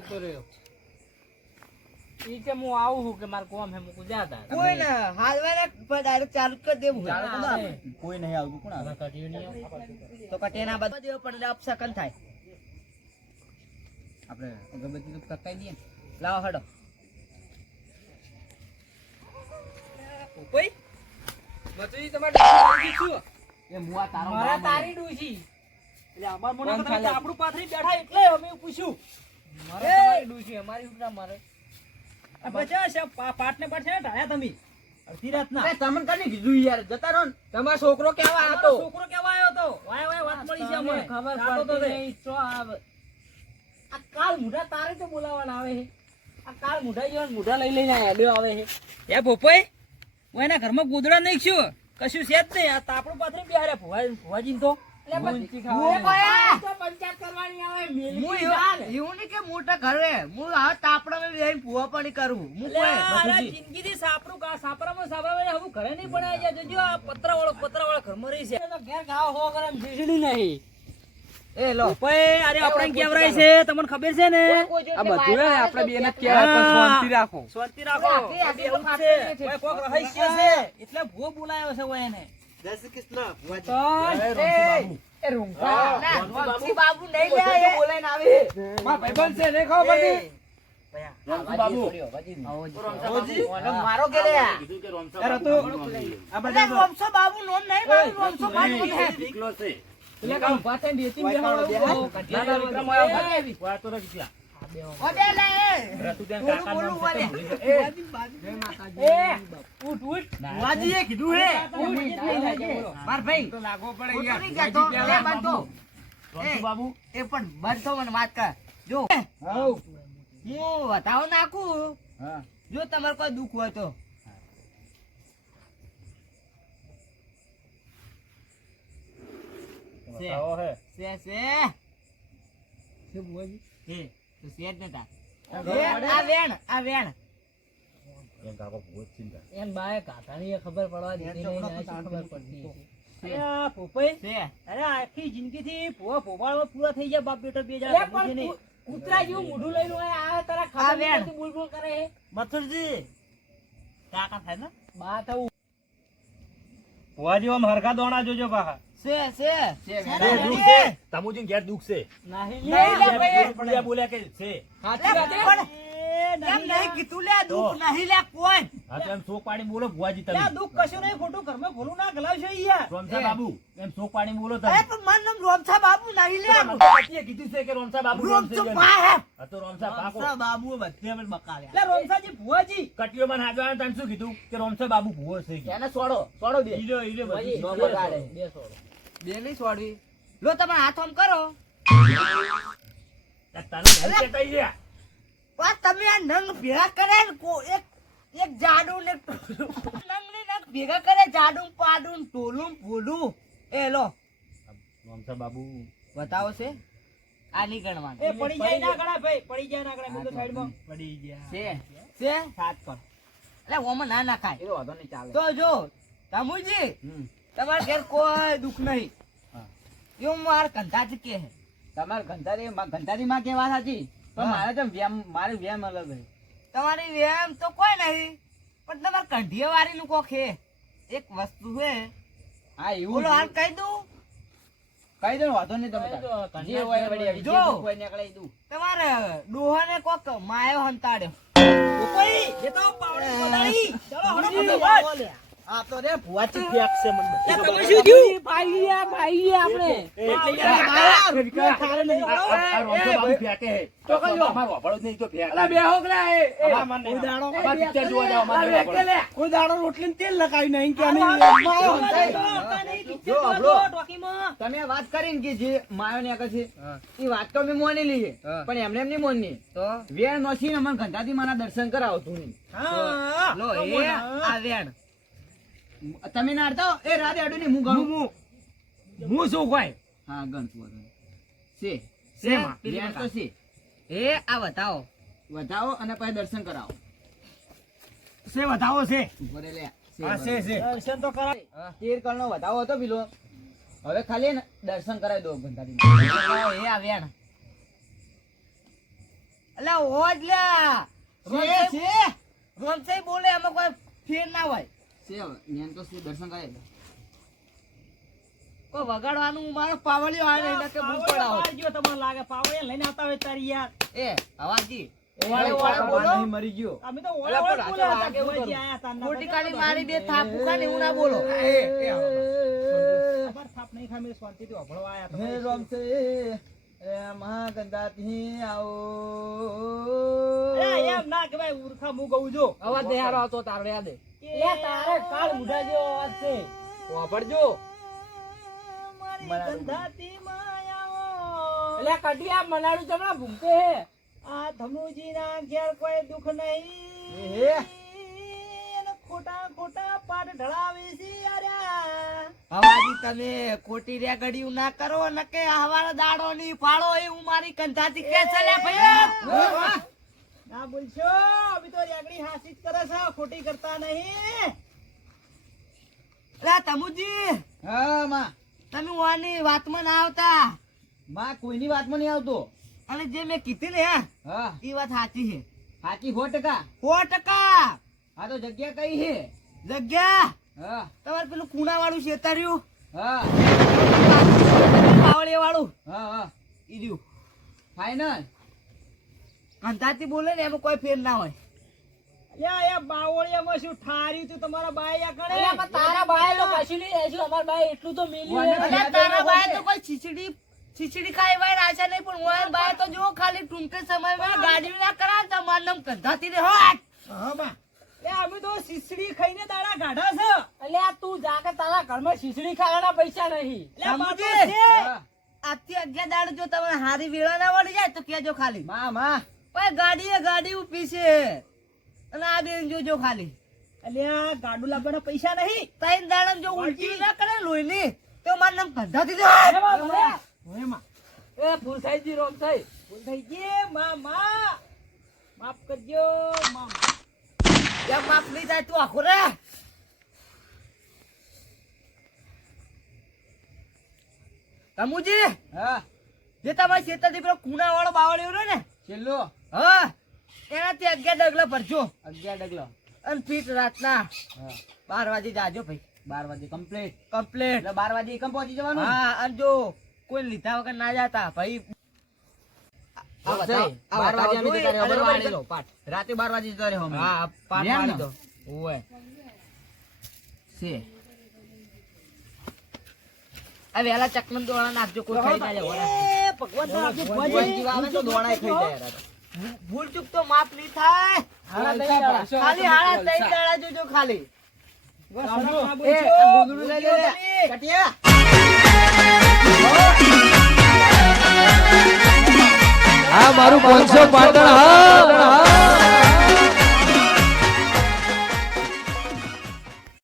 જતો રહ્યો ઈ કે હું આવું છું કે માર કોમ હે મુકુ જાતા કોઈ ના હાલવાને પર ડાયરેક્ટ ચાલુ કરી દેવું ચાલુ કરી દો આપણે. કોઈ નહીં આવતું કોણ આવે કટિયું નહીં તો કટેના બાદ દેવો પણ અપસકન થાય આપણે અગરબત્તી તો કટાઈ દઈએ ને. લાવો હડો કોઈ મચુજી તમારે શું એ મુઆ તારો મારા બાપ તારી ડૂસી એટલે અમાર મોના કોણ કરતા ખાલે? આપણું પાથરી બેઠા એટલે અમે પૂછ્યું મારે તમારી ડૂસી અમારી ઉઠના મારે આ બચા છે પાટને પાટને ઢાયા તમે અડધી રાતના એ તમને કને કીધું યાર જતા રહો ને તમારો છોકરો કેવા તમારો હતો છોકરો કેવા આવ્યો તો વાય વાય વાત મળી છે અમને ખબર જાતો તો પડતી રે. નહીં ચો આવે આ કાળ મુઢા તારે તો બોલાવવાના આવે છે આ કાળ મુઢા જેવા મુઢા લઈને હેડ્યો આવે છે એ ભોપાઈ હું એના ઘરમાં ગોદડા નહીં છું કશું છે જ નહીં આ તાપડું પાથરી બેહારે ભુવાજી તો પંચી હું ભાઈ. તો પંચાયત કરવાની આવે હું મેલી ચાલે. એવું નહીં કે મોટા ઘરે હું આ તાપડામાં બેહીને ભૂવા પાણી કરું હું કોઈ જિંદગીથી સાપરામાં હવે ઘરે નહીં બનાવી જાય જોજો આ પતરાવાળો ઘરમાં રહી છે તો ઘેર ખાવા હો ગરમ ખીચડી નહીં એ લો ભોપાઈ અરે આપણે કેવરાય છે તમને ખબર છે ને આ બધું આપણે બેન જ શાંતિ રાખો શાંતિ રાખો આખી આ બેવું જ આખી છે. કોઈ કોક રહસ્ય છે એટલે ભૂવો બોલાયો છે ઓય એને જય શ્રી કૃષ્ણ તો એ રૂંગા ના રોમસી બાબુ નહીં લે એ બોલાઈને આવે માં ભાઈબંધ છે ને ખબર પડી રોમસી બાબુ રોમસી મારો કે લે યાર તો આ બધા તો રોમસો બાબુ નોન નહીં મારું રોમસો બાબુ હે એટલે કામ પાછળ બેસી બેહવાનો ના ના વિક્રમ આયો વા તો રખી ઓડે લે તું ત્યાં બોલું કાકા બોલું નામ વાલે છે એ ઉઠ ઉઠ વાજી એ કીધું હે માર ભાઈ તો લાગો પડે ઉઠો યાર નહીં કહેતો લે બંધો રોમસી બાબુ એ પણ બંધો મને વાત કર જો હાઉ હું બતાવો નાખું હા જો તમારે કોઈ દુઃખ હોય તો બતાવો હે છે શું બોલી હે તો છે જ નતા આ વેણ એમ કાકો બહુ ચિંતા એન બાએ કાકાની એ ખબર પડવા દીધી નહીં ને આ ખબર પડતી હતી. અરે પોપઈ છે અરે આખી જિંદગીથી ભૂવા ભોપાળો પૂરા થઈ ગયા બાપ બેટો બે લે જણા પણ સમજે નહીં. કૂતરા જેવું મોઢું લઈને ઓય આ તારા આ ખબર વેણ. નથી બોલ બોલ કરે છે મથુરજી કાકા થાય ને બા તો ભુવાજી આમ હરખા દોણા જોજો પાહા છે દુઃખ છે તમુજી ઘેર દુઃખ છે નહીં નહીં લે ભાઈ. બોલ્યા બોલ્યા કે છે સાચી વાત છે. પણ એમ નહીં કીધું લે દુઃખ નહીં લે કોઈ હા તો એમ શોક પાણી બોલો ભુવાજી તમે દુઃખ કશું નહીં ખોટું ઘરમાં ભૂલું ના ગલાવશો યાર રોમસા બાબુ એમ શોક પાણી બોલો તમે અરે પણ મારું નામ રોમસા બાબુ નહીં લે મને પતિએ કીધું છે કે રોમસા બાબુ રોમસા રોમસા બા હે હા તો રોમસા બાબુ બાબુ બધે અમે બકાવ્યા એટલે રોમસાજી ભુવાજી કટીઓ માં હાજવા તમે શું કીધું કે રોમસા બાબુ ભુવો છે કે એને છોડો બે ઈજો ઈજો ભાઈ, બધું નો બગાડે. બે સોળો. બે નહીં છોડવી લો તમે હાથ આમ કરો તને નહીં કહેતા ઈ રહ્યા. પણ તમે આ નંગ ભેગા કરે ને એક જાડું ને ટોલું નંગ ને નંગ ભેગા કરે જાડું પાડું ટોલું ભૂલું એ લો રોમસા બાબુ બતાવો છે આ નહીં ગણવાનું એ પડી જાય ના ગણા ભાઈ પડી જાય ના ગણા બીજો સાઈડમાં પડી ગયા છે સાત પર એટલે ઓમાં ના નાખાય એ તો વાંધો નહીં ચાલે તો જો તમુજી હમ. તમારા ઘેર કોઈ દુઃખ નહીં હા. એવું માર કંધાજી કે હે તમારે ઘંટારી માં કે વાત સાચી પણ હા. મારે તો વ્યામ મારે વ્યામ અલગ છે તમારી વેમ તો કોઈ નહીં પણ તમારે કંઢિયા વાળી નું કોક હે એક વસ્તુ હે હા એવું બોલો હાલ કહી દઉં કઈ દો વાંધો નહીં તમે કઈ દો, તાર. જે હોય વળી આવી, જો. જે દુઃખ હોય નીકળે ઈ દુઃખ. તમારે ડોહાને કોક માયો હંતાડ્યો આ તો રે ભુવાજી ફેક છે મને બધી તમે ખબર. શું થયું? ભાઈ આપણે એટલે યાર, આ રોમસો બાબુ ફેકે છે. તો અમારો વાપરો જ નહીં તો ફેક. અમાર પિક્ચર જોવા જાવ, અમારે નહીં વાપરો. તમે વાત કરી ને કે જે માયો ને છે એ વાત તો મેં મોની લી છે. હા. પણ એમને એમ નહીં મોની તો વેણ નોશી ને મને ઘંટાથી મારા દર્શન કરાવો તું નહીં. લો એ આ વેણ તમે ના હડતા હો? એ રાધે અડું નહીં, હું ગણું. હું શું કોઈ હા ગણતું હતું. છે શેમાં? વેણ તો છે. એ આ બતાવો વધાવો અને પછી દર્શન કરાવો. છે બતાવો છે ઉભો રે લે. હા છે દર્શન તો કરાય 13 કળનો વધાવો હતો પેલો. હવે ખાલી ને દર્શન કરાવી દો ઘંટાથી. એ આ વેણ એટલે હોજ લ્યા રોનસાઈ બોલે એમાં કોઈ ફેર ના હોય કોઈ વગાડવાનું મારો પાવડિયો આવે એટલે કે બૂમ પડાવો પાવડિયો તમને લાગે પાવડિયા લઈને આવતા હોય તારી યાર એ અવાજી ઓળે ઓળે બોલો મરી ગયો અમે તો ઓળે ઓળે બોલ્યા હતા કે ઓજી આયા હતા ના ખોટી કાઢી મારી બે થાપ ઉકાને એવું ના બોલો ખબર થાપ નહીં ખામી શાંતિથી ઓભળવા આયા હે હતા રામ છે એ મહાગંગાથી આવો એમ ના કે ભાઈ ઉરખા મુ ગઉં જો અવાજ નહીં હારો આવતો તારો યાદ એ તારે કાળ મુઢા જેવો અવાજ છે વાપરજો મારી ગંધાતી માયાઓ એટલે કડિયા મનાડું તમને ભૂમતે હે આ ધનુજી ના ઘેર કોઈ દુખ નહીં હે ખોટા ખોટા પાટ ઢળાવી છે યાર અવાજી તમે ખોટી રેગડિયું ના કરો ને કે હવારો દાડો ની પાડો એવું મારી કંધાતી કે ચલે ભાઈ ના બોલશો અભી તો રેગડી હાસી જ કરે છે ખોટી કરતા નહીં લા તમુજી હા માં તમે વાની વાતમાં ના આવતા માં કોઈની વાતમાં નહીં આવતો અને જે મેં કીધી ને હા એ વાત સાચી છે સાચી 100%. 100% આ તો જગ્યા કઈ છે જગ્યા હા તમારે પેલું કુણા વાળું શેતર્યું હા પાવળિયા વાળું હા હા ઈ રહ્યું ફાઈનલ કંધાતી બોલે ને એમાં કોઈ ફેર ના હોય યા એ બાવળિયામાં શું ઠાર્યું તું તમારા બાયા કણે અલ્યા પણ તારા બાએ તો કશું નહીં એસું અમાર બાએ એટલું તો મેલ્યું હે. અલ્યા તારા બાએ તો કોઈ ખીચડી ખાઈ વાય રાશા નહીં પણ ઓય બાએ તો જો ખાલી ટૂંકે સમયમાં ગાડી ના કરાવ તો મારું નામ કંધાતી રે હોટ હા બા એ અમે તો શીસડી ખાઈને દાડા ગાઢા છે અલ્યા તું જા કે તારા ઘરમાં શીશડી ખાવાના પૈસા નહીં એટલે બાપુ સમજે? છે. હા. આજથી 11 દાડો જો તમે હારી વેળા ના વળી જાય તો કેજો ખાલી માં પણ ગાડી ઊભી છે અને આ બેન જોજો ખાલી અલ્યા ગાડું લાવવાના પૈસા નહીં ત્રણ દાડા જો ઉલટી ના કરે લોહી ની તો મારું નામ કંધાતી રે ઓયમાં એ ફૂલ સાઈઝ રોમ થઈ ભૂલ થઈ ગઈ મામા માફ કરજો મામા કેમ માફ નહીં થાય તું આખો રે તમુજી હા જે તમારા ખેતરથી પેલો કુણા વાળો બાવળિયો રહ્યો ને છેલ્લો હા એનાથી 11 ડગલા ભરજો 11 ડગલો અને ફીટ રાતના હા 12 વાગે જાજો ભાઈ 12 વાગે કમ્પ્લીટ કમ્પ્લેટ એટલે 12 વાગે એકમ પહોંચી જવાનું હા અને જો કોઈ લીધા વગર ના જાતા ભાઈ આ બતાવો. 12 વાગે અમે જતા રહ્યો, બરોબર વાળેલો પાઠ. રાતે 12 વાગે જતા રહ્યો અમે. હા પાટ એમ વાળી ને? દો ઓય છે આ વેલા ચકલમ દોણા નાખજો કોઈ ખાઈ ના જાય એ ભગવાન તો આપણી ભગવાન ભોજી. જીવ આવે તો દોણાય ખાઈ જાય યાર. ભૂલ ચૂક તો માફ નહીં થાય હાડા નહીં દાડા. ખાલી હાડા 3 દાડા જોજો ખાલી સાંભળો, આ એ, બોલશો. આ ગોદડું લઈ લે લે. કટિયા. આ મારું 500 પાટણ હા